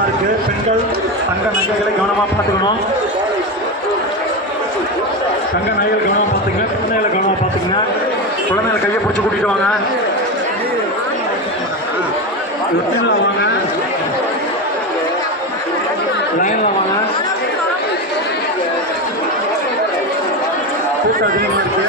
அதிகமாக இருக்குது. பெண்கள் தங்க நகைகளை கவனமாக பார்த்துக்கணும். தங்க நகைகள் கவனமாக பார்த்துங்க. குழந்தைகளை கவனமாக பார்த்துங்க. குழந்தைகளை கையை பிடிச்சி கூட்டிகிட்டு வாங்க. ருட்டீனில் வாங்க, லைனில் வாங்க. கூட்டம் அதிகமாக இருக்குது.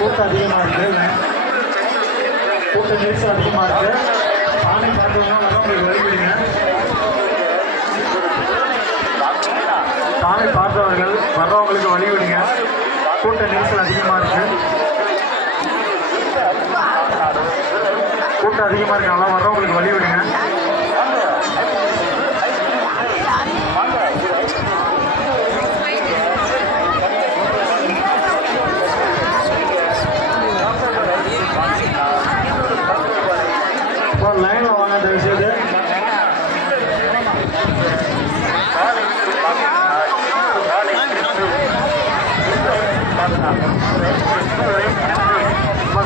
கூட்டம் அதிகமாக இருக்குது. கூட்ட நெரிசல் அதிகமாக இருக்குது. சாமி பார்க்கறவங்க வரவங்களுக்கு வழிவிடுங்க. சாமி பார்த்தவர்கள் வர்றவங்களுக்கு வழிவிடுங்க. கூட்ட நெரிசல் அதிகமாக இருக்குது. கூட்டம் அதிகமாக இருக்கனால வர்றவங்களுக்கு வழிவிடுங்க. லைனில் வாங்க தயவுசெய்து.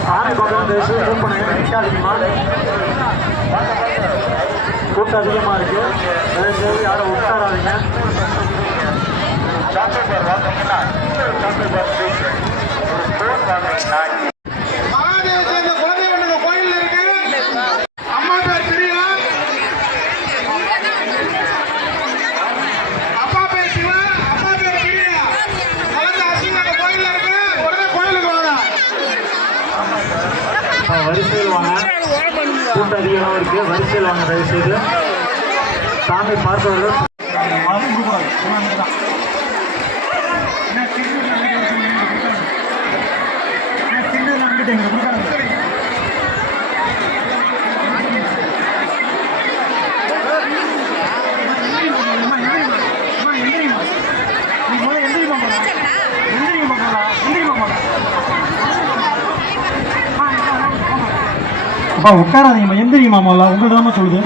சாமி பக்கம் தயவுசெய்து மூவ் பண்ணுங்க. நிற்காதீங்கம்மா. கூட்டம் அதிகமாக இருக்குது. தயவுசெய்து யாரும் உட்காராதீங்க. வரிசையில் வாங்க. கூட்டம் அதிகமாக இருக்குது. வரிசையில் வாங்க தயவுசெய்து. சாமி பார்த்தவர்கள் அப்பா உட்காராதீங்கம்மா. எந்திரிங்கம்மா. மாமாவா உங்களுக்கு தான் சொல்லுது.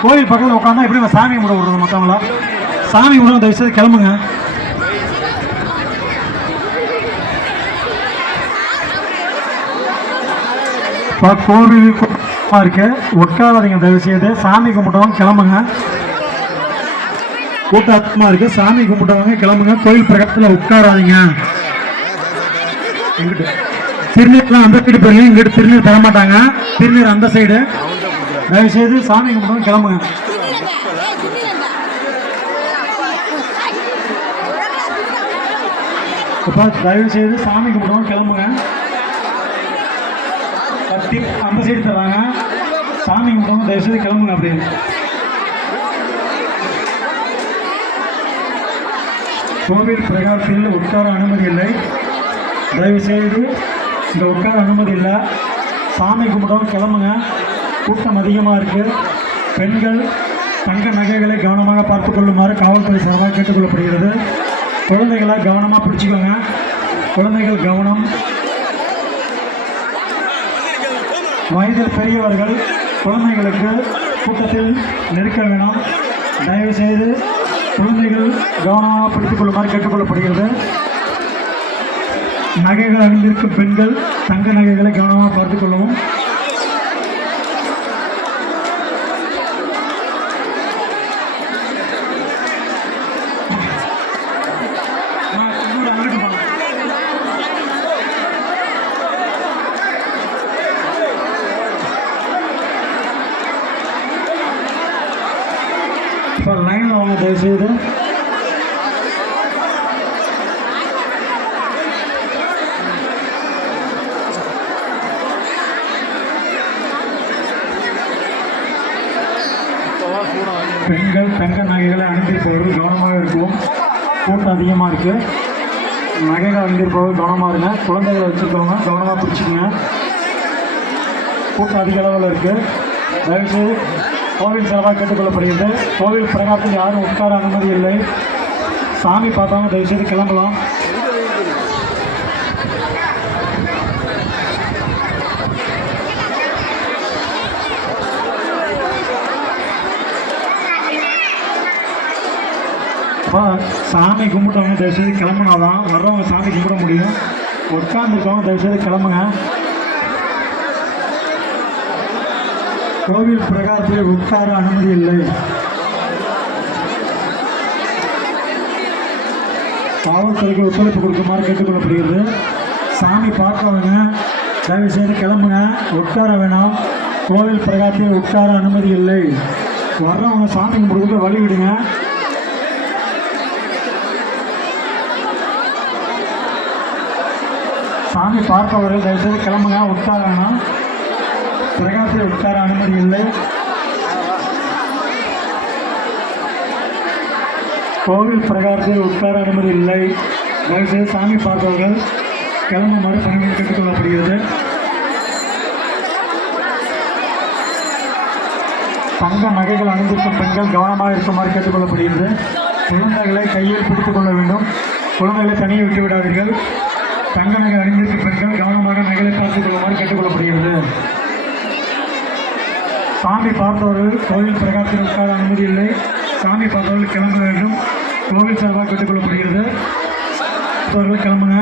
கோயில் பக்கத்தில் உட்காந்தா எப்படி சாமி கும்பிட விடுறது மற்றவங்களா? சாமி கும்பிட தயவுசெய்து கிளம்புங்க. இப்போ கோவில் இருக்கு. உட்காராதீங்க தயவுசெய்து. சாமி கும்பிட்டவங்க கிளம்புங்க. கூட்டம் அதிகமாக இருக்குது. சாமி கும்பிட்டவங்க கிளம்புங்க. கோயில் பக்கத்தில் உட்காராதீங்க. எங்கிட்ட திருநீர்லாம் அந்த சைடு போயிருங்க. இங்கிட்ட திருநீர் தரமாட்டாங்க. திருநீர் அந்த சைடு. தயவுசெய்து சாமி கும்பிட்டவங்க கிளம்புங்க. இப்போ தயவுசெய்து சாமி கும்பிட்டவங்க கிளம்புங்க. அந்த சைடு தராங்க. சாமி கும்பிட்டவங்க தயவுசெய்து கிளம்புங்க. அப்படி கோவில் பிரகாரத்தில் உட்கார அனுமதி இல்லை. தயவுசெய்து இங்கே உட்கார அனுமதி இல்லை. சாமி கும்பிட்டவங்க கிளம்புங்க. கூட்டம் அதிகமாக இருக்குது. பெண்கள் தங்க நகைகளை கவனமாக பார்த்து கொள்ளுமாறு காவல்துறை சார்பாக கேட்டுக்கொள்ளப்படுகிறது. குழந்தைகளை கவனமாக பிடிச்சிக்கோங்க. குழந்தைகள் கவனம். வயதில் பெரியவர்கள் குழந்தைகளுக்கு கூட்டத்தில் நெருக்க வேணாம். தயவுசெய்து குழந்தைகள் கவனமாக பிடித்துக் கொள்ளுமாறு கேட்டுக்கொள்ளப்படுகிறது. நகைகள் அணிந்திருக்கும் பெண்கள் தங்க நகைகளை கவனமாக பார்த்துக் கொள்ளவும். இப்போ லைனில் வாங்க தயவுசெய்து. பெண்கள் தங்க நகைகளை அணிந்திருப்பவர்கள் கவனமாக இருக்கும். கூட்டம் அதிகமாக இருக்குது. நகைகள் அணிந்திருப்பவர்கள் கவனமாக இருங்க. குழந்தைகளை வச்சுருக்கவங்க கவனமாக பிடிச்சிக்கங்க. கூட்டம் அதிக அளவில் இருக்குது. தயவுசெய்து கோவில் சார்பாக கேட்டுக்கொள்ளப்படுகிறது. கோவில் பிரகாரத்தில் யாரும் உட்கார அனுமதி இல்லை. சாமி பார்த்தவங்க தயவுசெய்து கிளம்பலாம். அப்போ சாமி கும்பிட்டவங்க தயவுசெய்து கிளம்புனாதான் வர்றவங்க சாமி கும்பிட முடியும். உட்காந்துருக்கவங்க தயவுசெய்து கிளம்புங்க. கோவில் பிரகாரத்தில் உட்கார அனுமதி இல்லை. காவல்துறைக்கு ஒத்துழைப்பு கொடுக்குமாறு கேட்டுக்கொள்ளப்படுகிறது. சாமி பார்க்கவங்க தயவுசெய்து கிளம்புங்க. உட்கார வேணாம். கோவில் பிரகாரத்தில் உட்கார அனுமதி இல்லை. வர்றவங்க சாமி கும்பிடுறதுக்கு வழி விடுங்க. சாமி பார்ப்பவர்கள் தயவுசெய்து கிளம்புங்க. உட்கார வேணாம். பிரகாரத்தில் உட்கார அனுமதி இல்லை. கோவில் பிரகாரத்தில் உட்கார அனுமதி இல்லை. தயவுசெய்து சாமி பார்ப்பவர்கள் கிளம்புமாறு பணிபுரி கேட்டுக்கொள்ளப்படுகிறது. தங்க நகைகள் அணிந்திருக்கும் பெண்கள் கவனமாக இருக்குமாறு கேட்டுக்கொள்ளப்படுகிறது. குழந்தைகளை கையில் பிடித்துக் கொள்ள வேண்டும். குழந்தைகளை தனியே விட்டு விடாதீர்கள். தங்க நகை அணிந்திருக்கும் பெண்கள் கவனமாக நகைகளை பார்த்துக் கொள்ளுமாறு கேட்டுக்கொள்ளப்படுகிறது. சாமி பார்த்தவர்கள் கோவில் பிரகாரத்தில் உட்கார அனுமதி இல்லை. சாமி பார்த்தவர்கள் கிளம்ப வேண்டும். கோவில் சார்பாக கேட்டுக்கொள்ளப்படுகிறது. அவர்கள் கிளம்புங்க.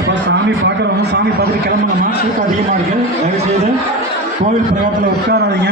இப்போ சாமி பார்க்குறவங்க சாமி பார்த்துட்டு கிளம்புங்கம்மா. கூட்டம் அதிகமாக இருக்குது. தயவுசெய்து கோவில் பிரகாரத்தில் உட்காராதீங்க.